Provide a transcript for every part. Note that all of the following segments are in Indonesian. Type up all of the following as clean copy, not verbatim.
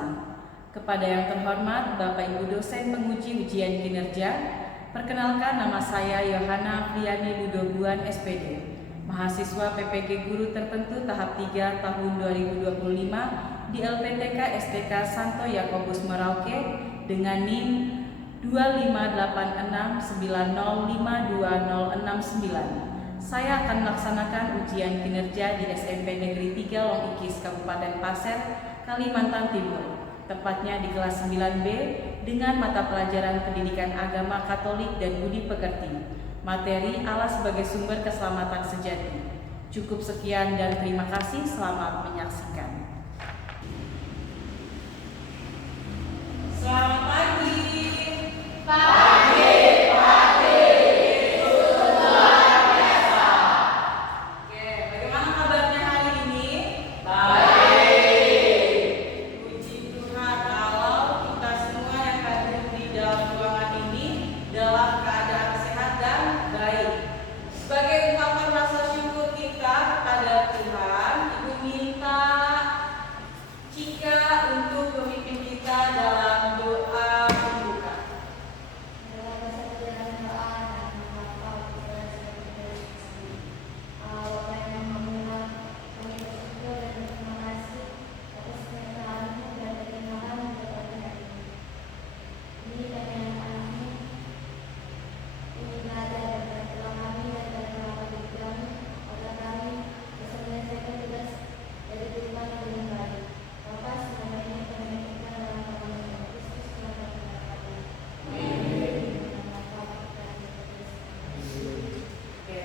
bersama. Kepada yang terhormat Bapak Ibu dosen penguji ujian kinerja, perkenalkan nama saya Yohana Friani Ludoguan SPD, mahasiswa PPG Guru Tertentu tahap 3 tahun 2025 di LPTK STK Santo Yakobus Merauke dengan NIM 25869052069. Saya akan melaksanakan ujian kinerja di SMP Negeri 3 Longikis Kabupaten Pasir, Kalimantan Timur, tepatnya di kelas 9B dengan mata pelajaran Pendidikan Agama Katolik dan Budi Pekerti. Materi Allah sebagai sumber keselamatan sejati. Cukup sekian dan terima kasih. Selamat menyaksikan. Selamat pagi.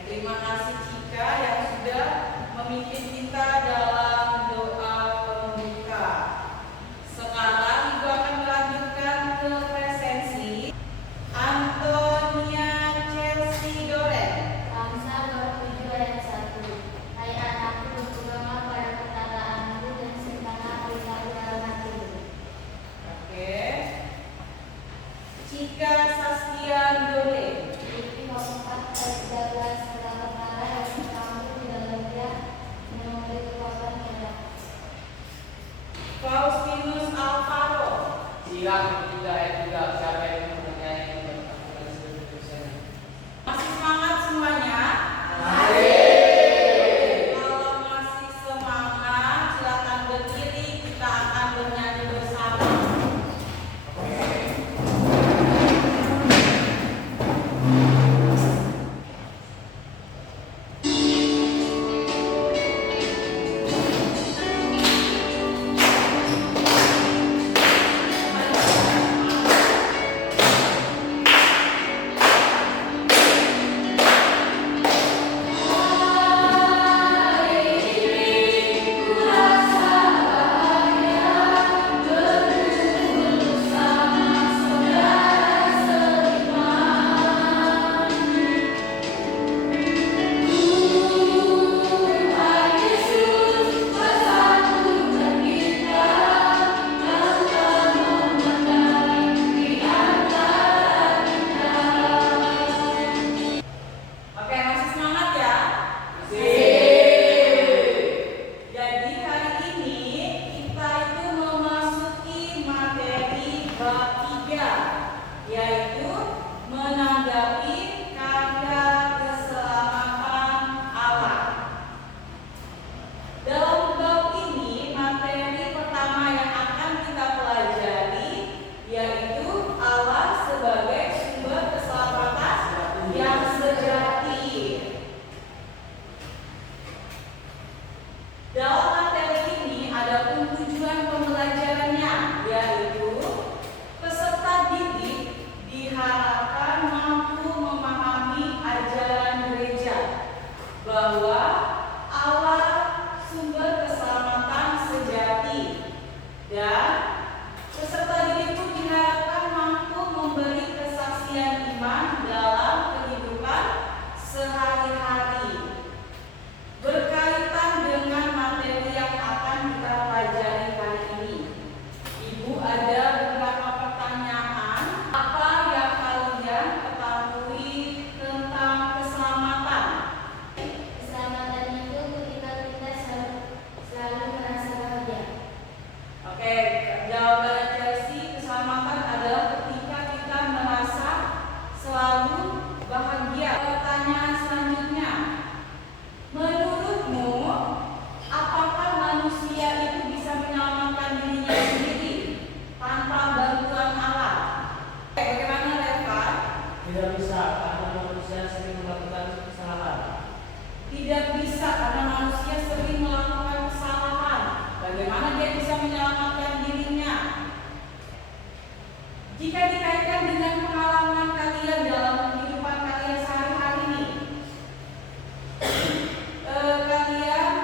Terima kasih Cika yang sudah memimpin kita dalam doa pembuka. Sekarang Ibu akan melanjutkan ke presensi. Antonia Chelsea Doren. Amsal 27 ayat 1. Hai anakku, berpegangan pada perkataanku dan simpanlah beritahu dalam hatimu. Oke. Cika Sastian Dole. Filipi 4 ayat 13. Faustinus Alvaro. Silang 3 ayat 3. Siapa yang mempunyai Masih semangat semuanya? Kalau masih semangat, silakan berdiri. Kita akan bernyanyi bersama. Yaitu menanggapi karya keselamatan Allah. Dalam bab ini, materi pertama yang akan kita pelajari yaitu Allah sebagai sumber keselamatan yang sejati. Dalam materi ini ada pun tujuan pembelajarannya, yaitu peserta didik diharapkan mampu memahami Tidak bisa karena manusia sering melakukan kesalahan. Tidak bisa karena manusia sering melakukan kesalahan. Bagaimana dia bisa menyelamatkan dirinya? Jika dikaitkan dengan pengalaman kalian dalam kehidupan kalian sehari-hari ini, kalian,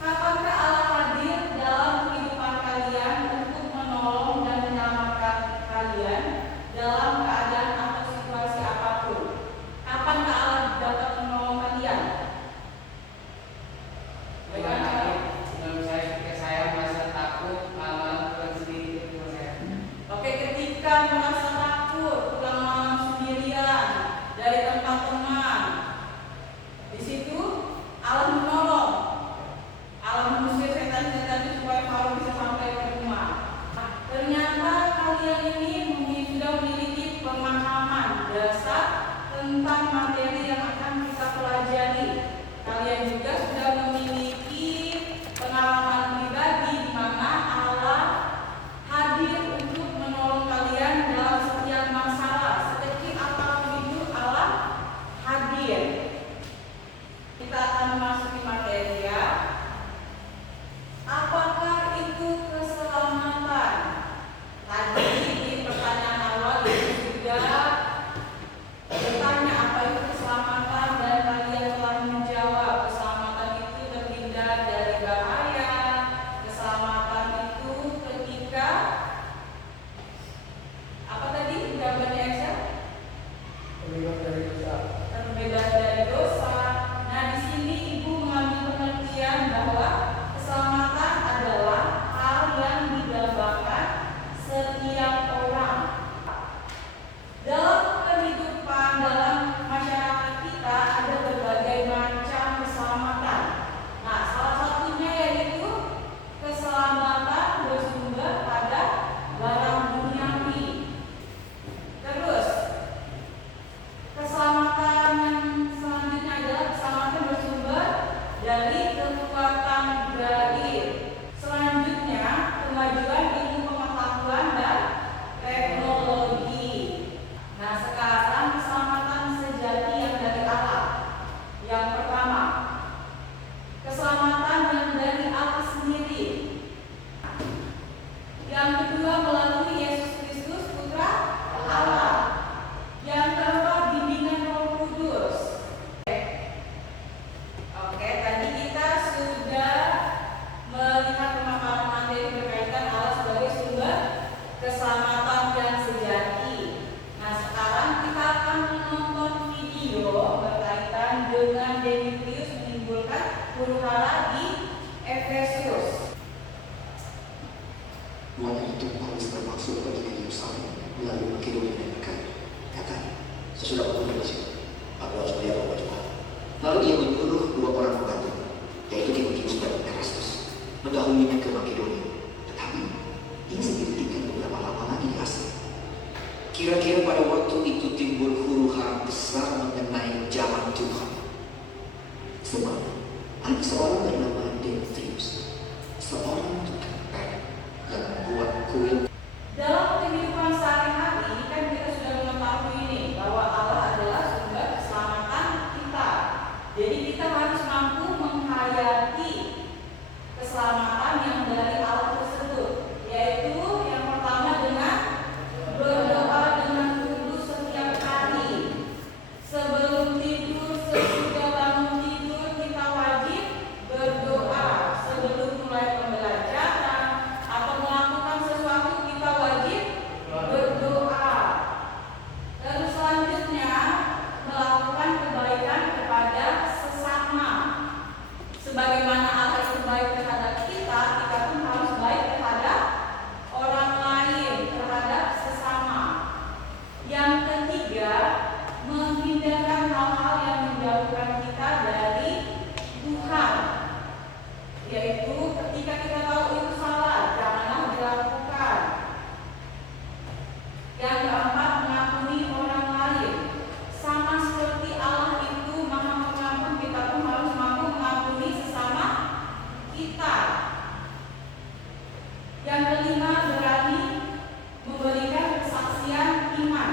kapankah Allah hadir dalam kehidupan kalian untuk menolong dan menyelamatkan kalian dalam keadaan atau situasi apapun? Kapankah Allah dapat menolong kalian? Sebelum saya merasa takut, malam pulang sendiri ke rumah saya. Oke, ketika merasa takut pulang malam sendirian dari tempat teman, di situ Allah menolong. Allah mengusir setan-setan itu supaya Paulus bisa sampai ke rumah. Nah, ternyata kalian ini sudah memiliki pemahaman dasar tentang materi yang akan kita pelajari. Kalian juga sudah memiliki pengalaman pribadi di mana Allah hadir untuk menolong kalian dalam setiap masalah. Sekecil apapun itu Allah hadir. Kita akan memasuki materi ya. Apakah itu keselamatan? Tadi di pertanyaan awal itu sudah bertanya apa itu keselamatan dan kalian telah menjawab. Keselamatan itu terhindar dari bahaya. Keselamatan itu ketika apa tadi jawabannya Excel? Terlibat dari dosa. Terbebas dari dosa. Nah, di sini Ibu mengambil pengertian bahwa keselamatan adalah hal yang didambakan setiap orang. Dalam kehidupan, dalam masyarakat kita ada berbagai macam keselamatan. Nah, salah satunya yaitu keselamatan bersumber pada barang duniawi. Terus, keselamatan yang selanjutnya adalah keselamatan bersumber dari kekuatan gaib. Selanjutnya, kemajuan ilmu pengetahuan dan teknologi. Nah, sekarang keselamatan sejati yang dari Allah. Yang pertama, keselamatan yang dari Allah sendiri. Yang kedua, melalui Yesus Kristus, Putra Allah. Yang keempat, bimbingan Roh Kudus. Oke, tadi kita sudah melihat pemaparan materi berkaitan Allah sebagai sumber keselamatan yang sejati. Nah, sekarang kita akan menonton video berkaitan dengan Demetrius menimbulkan huru-hara di Efesus. Waktu itu Paulus termaksud pergi ke Yerusalem melalui Makedonia dan Akaya. Katanya, sesudah aku di situ, aku harus melihat Allah Tuhan. Lalu ia menyuruh dua orang pembantu, yaitu Timotius dan Erastus, mendahulunya ke Makedonia. Tetapi ia sendiri tinggal beberapa lama lagi di Asia. Kira-kira pada waktu itu timbul huru-hara besar mengenai zaman Tuhan. Sebab ada seorang bernama Demetrius, seorang tukang perak yang membuat kuil. Dalam kehidupan sehari-hari kan kita sudah mengetahui ini bahwa Allah adalah sumber keselamatan kita. Jadi kita harus mampu menghayati keselamatan yang dari Allah tersebut, yaitu yang pertama dengan berdoa dengan tulus setiap hari. Sebelum tidur, sesudah bangun tidur, kita wajib berdoa. Sebelum mulai pembelajaran atau melakukan sesuatu, kita wajib berdoa. Terus selanjutnya, melakukan kebaikan kepada sesama. Sebagaimana Allah itu baik terhadap kita, kita pun harus baik terhadap orang lain, terhadap sesama. Yang ketiga, menghindarkan hal-hal yang menjauhkan kita dari Tuhan, yaitu ketika kita tahu itu salah, janganlah dilakukan. Yang keempat, mengampuni orang lain. Sama seperti Allah itu Maha Pengampun, kita pun harus mampu mengampuni sesama kita. Yang kelima, berani memberikan kesaksian iman.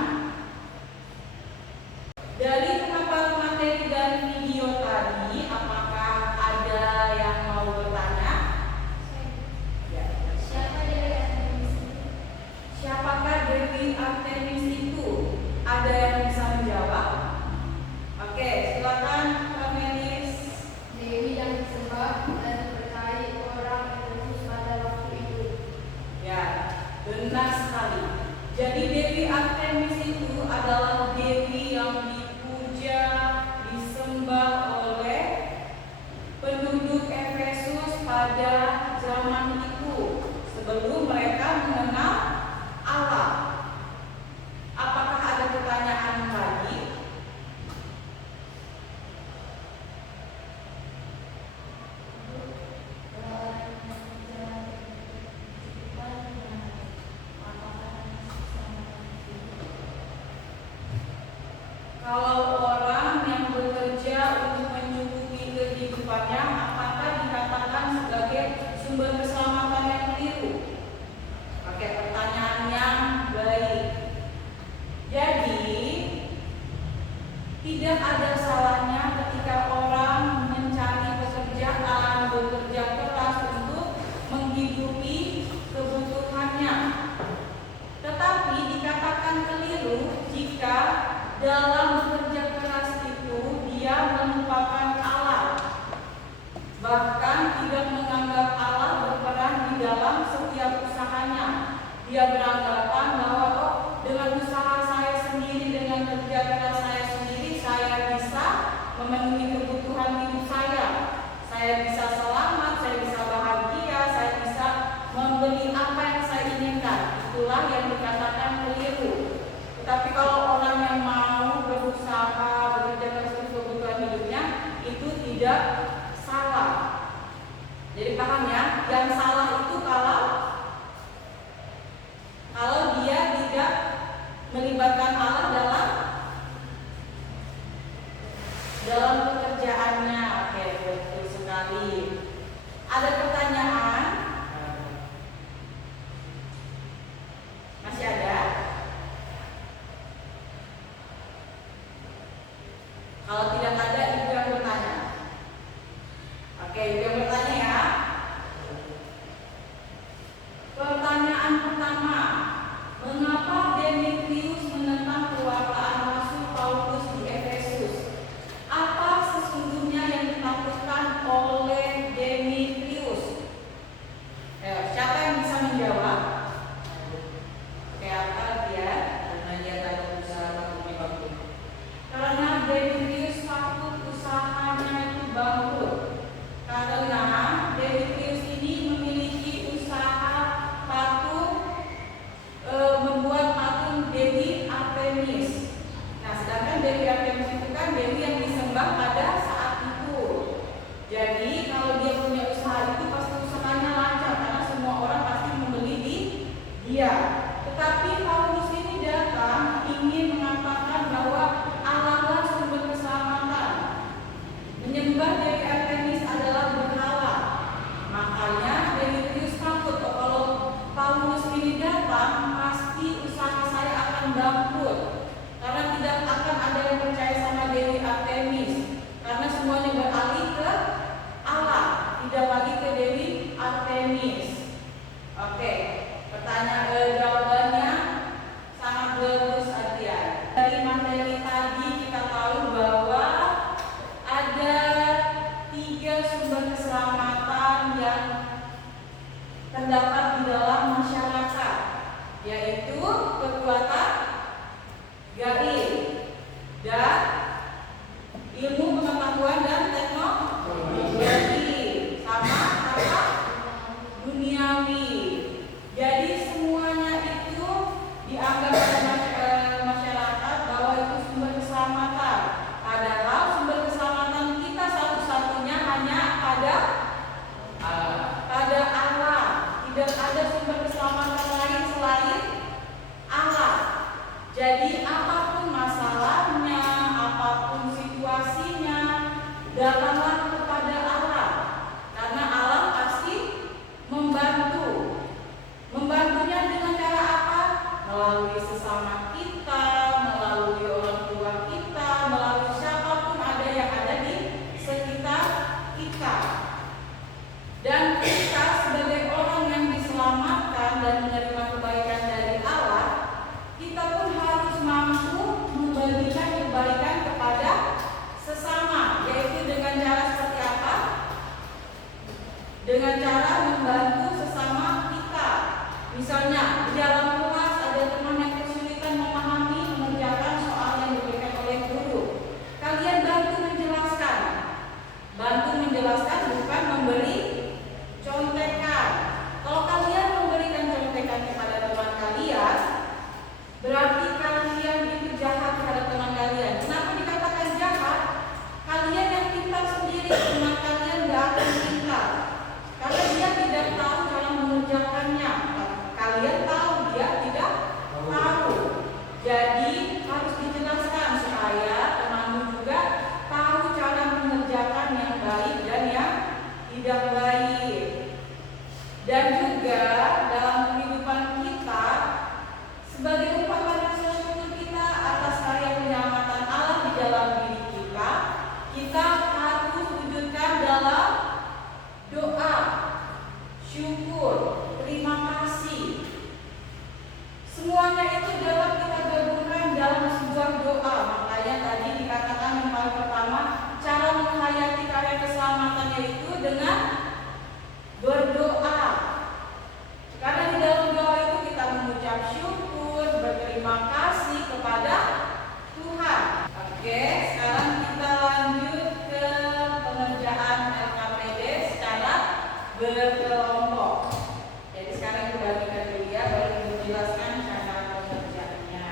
Kalau orang yang bekerja untuk mencukupi kehidupannya, apakah dikatakan sebagai sumber keselamatan yang keliru? Pakai pertanyaan yang baik. Jadi, tidak ada salahnya ketika orang mencari pekerjaan, bekerja keras untuk menghidupi kebutuhannya. Tetapi dikatakan keliru jika dalam bekerja keras itu dia melupakan Allah, bahkan tidak menganggap Allah berperan di dalam setiap usahanya. Dia beranggapan bahwa dengan usaha saya sendiri, dengan kerja keras saya sendiri, saya bisa memenuhi kebutuhan hidup saya. Saya bisa selamat, saya bisa bahagia, saya bisa membeli apa yang saya inginkan. Itulah yang dikatakan keliru. Tetapi kalau orang yang mau berusaha, bekerja keras untuk kebutuhan hidupnya, itu tidak salah. Jadi paham ya? Yang salah itu kalau dia tidak melibatkan Allah dalam pekerjaannya. Oke, betul sekali. Ada pertanyaan? Masih ada? Kalau tidak ada, ibu yang bertanya. Oke, ibu yang bertanya ya. Pertanyaan pertama, mengapa Demetrius menentang pewartaan Rasul Paulus di Efesus? Apa sesungguhnya yang ditakutkan oleh Demetrius? Siapa yang bisa menjawab? Oke, apa dia? Karena dia takut usaha takutnya bangkrut. Karena Demetrius takut usahanya itu bangkrut. Karena Demetrius ini memiliki usaha patung, membuat patung Dewi Artemis. Nah, sedangkan Dewi Artemis itu kan dewi yang disembah pada saat itu. Jadi kalau dia punya usaha itu pasti usahanya lancar karena semua orang pasti membeli di dia. Tetapi Paulus ini datang ingin mengatakan bahwa Allah lah sumber keselamatan. Menyembah Dewi Artemis adalah berhala. Makanya Demetrius takut kalau Paulus ini datang pasti usaha saya akan bangkrut. Karena tidak akan ada yang percaya sama Dewi Artemis. Karena semuanya beralih ke Allah, tidak lagi ke Dewi Artemis. Oke, jawabannya sangat bagus Adrian. Dari materi tadi kita tahu bahwa ada 3 sumber keselamatan yang terdapat di dalam masyarakat, yaitu kekuatan gaib dan ilmu pengetahuan dan teknologi, sama apa? Duniawi. Jadi semuanya itu dianggap oleh masyarakat bahwa itu sumber keselamatan. Padahal sumber keselamatan kita satu-satunya hanya pada Allah. Tidak ada sumber keselamatan lain selain Allah. Jadi apapun masalahnya, apapun situasinya, datanglah kepada Allah. Karena Allah pasti membantu. Membantunya dengan cara apa? Melalui sesama kita, melalui orang tua kita, melalui siapapun ada yang ada di sekitar kita. Dan kita sebagai orang yang diselamatkan dan menerima kebaikan dari Allah, kita pun harus mampu membagikan kebaikan kepada sesama, yaitu dengan cara seperti apa? Dengan cara membantu sesama kita. Misalnya di dalam kelas ada teman yang kesulitan memahami mengerjakan soal yang diberikan oleh guru. Kalian bantu menjelaskan. Bantu menjelaskan bukan memberi contekan. Kalau kalian memberikan contekan kepada teman kalian, berarti kalian itu jahat terhadap teman kalian. Kenapa dikatakan jahat? Kalian yang pintar sendiri, teman kalian gak akan pintar. Karena dia tidak tahu cara mengerjakannya. Kalian tahu, dia tidak tahu. Jadi harus dijelaskan supaya pertama, cara menghayati karya keselamatannya itu dengan berdoa. Karena di dalam doa itu kita mengucap syukur, berterima kasih kepada Tuhan. Oke, sekarang kita lanjut ke pengerjaan LKPD secara berkelompok. Jadi sekarang kita bagikan dulu ya, baru Ibu jelaskan cara pengerjaannya.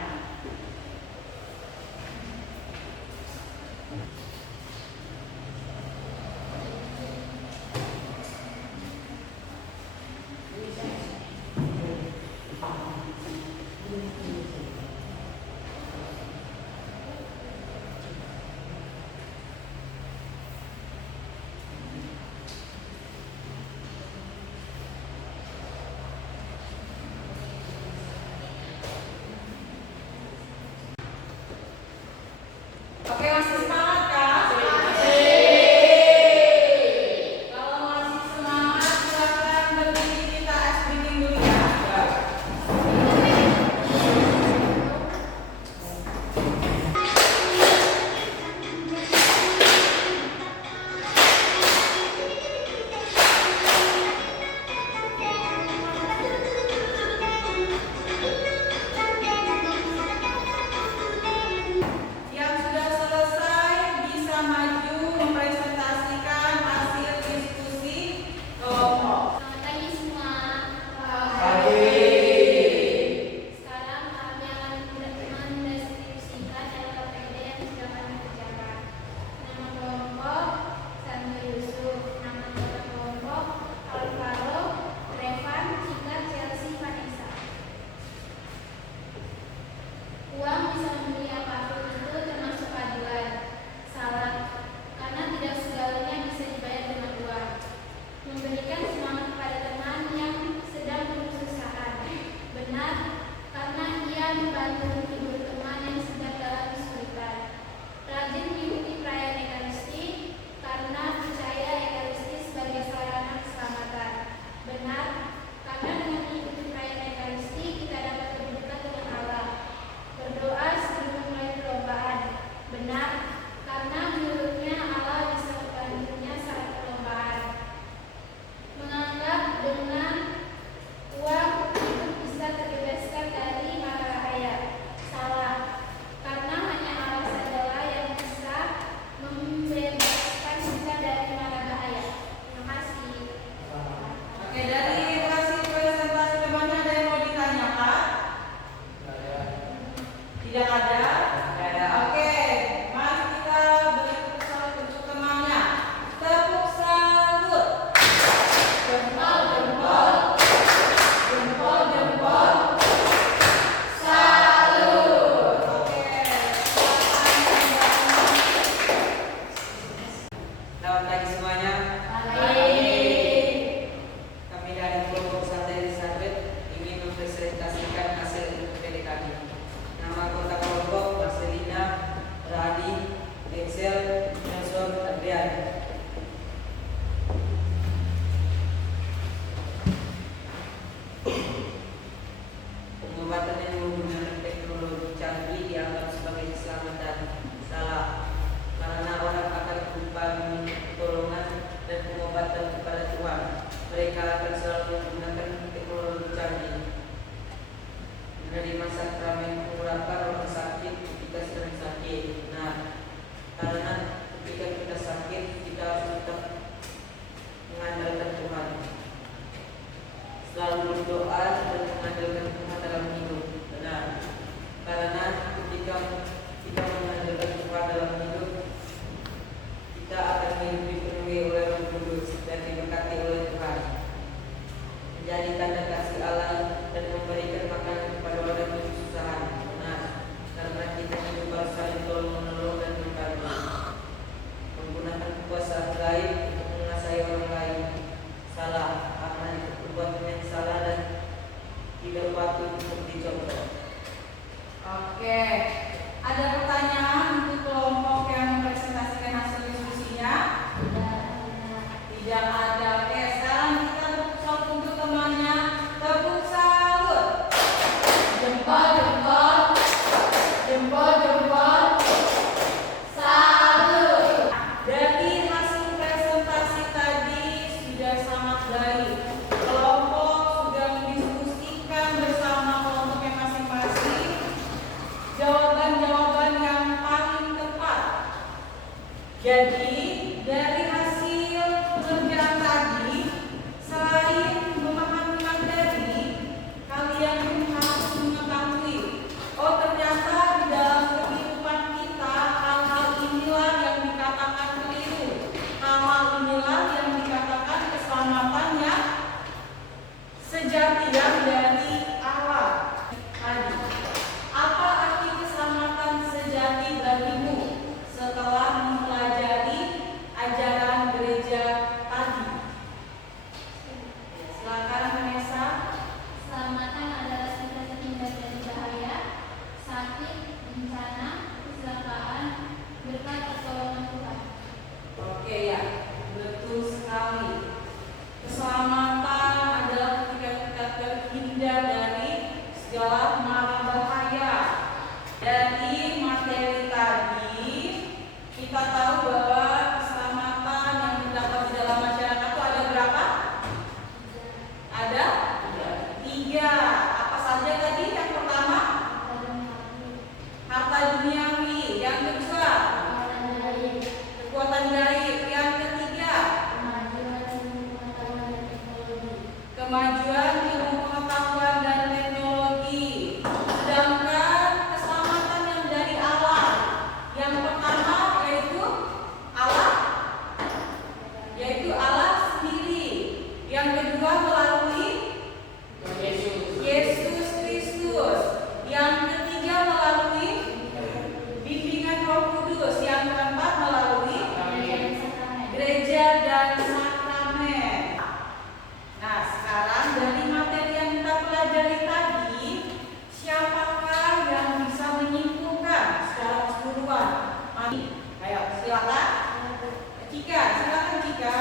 Jadi dari hasil pengerjaan tadi, selain memahami materi, kalian harus mengetahui, oh ternyata di dalam kehidupan kita hal-hal inilah yang dikatakan keliru. Hal-hal inilah yang dikatakan keselamatannya sejati yang dari Allah. Tadi, apa arti keselamatan sejati bagimu setelah mempelajari ajaran gereja tadi? Silakan Vanessa. Keselamatan adalah kita terhindar dari bahaya, sakit, bencana, kecelakaan, berkat pertolongan Tuhan. Oke ya, betul sekali. Keselamatan adalah ketika kita terhindar dari segala mara bahaya. Dari materi tadi, kita tahu bahwa keselamatan yang terdapat di dalam masyarakat itu ada berapa? Ada 3. Apa saja tadi? Yang pertama, harta duniawi. Yang kedua, kekuatan gaib. Yang ketiga, kemajuan ilmu pengetahuan dan teknologi. Sedangkan keselamatan yang dari Allah, yang pertama yaitu Allah sendiri. Yang kedua melalui Yesus Kristus. Yang ketiga melalui bimbingan Roh Kudus. Yang keempat melalui gereja dan sakramen. Nah, sekarang dari materi yang kita pelajari tadi, siapakah yang bisa menyimpulkan secara keseluruhan? Ayo, silakan. Cika, silakan Cika.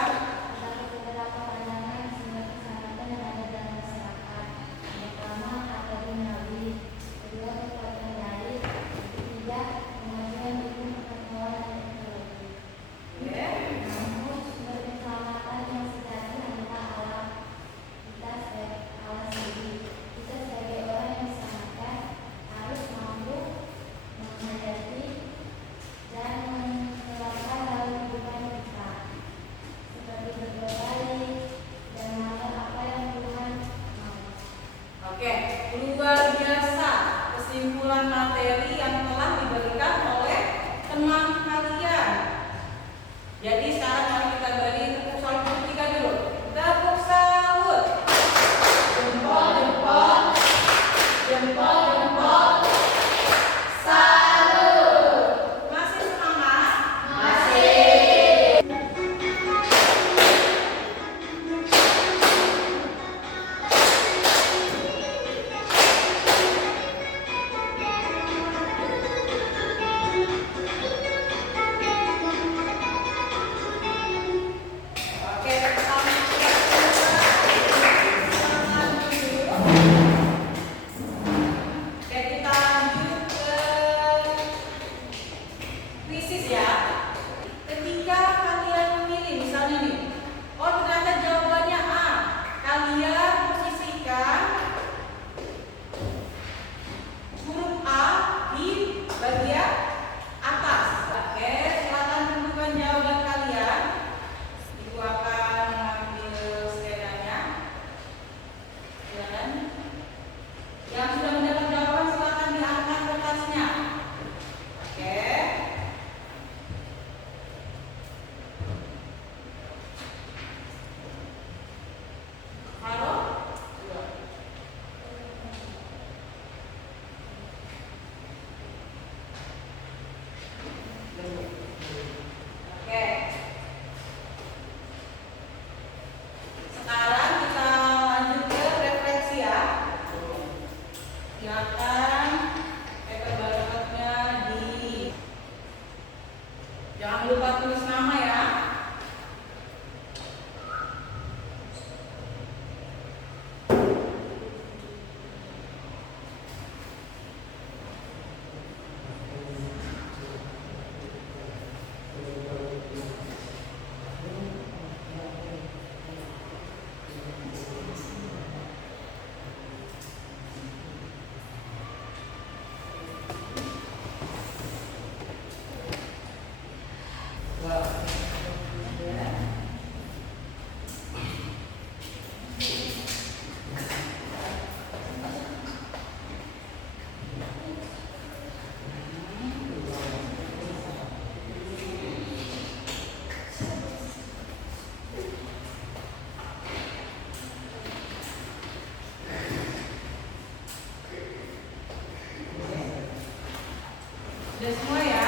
Terdapat beberapa pandangan sumber keselamatan yang ada dalam masyarakat. Pertama, harta duniawi. Kedua, kekuatan gaib. Ketiga, kemajuan ilmu pengetahuan dan teknologi. Namun, sumber keselamatan yang sejati adalah Allah. Kita sebagai Allah sendiri. Kita sebagai orang yang diselamatkan harus mampu menghadapi dan Sudah semua ya?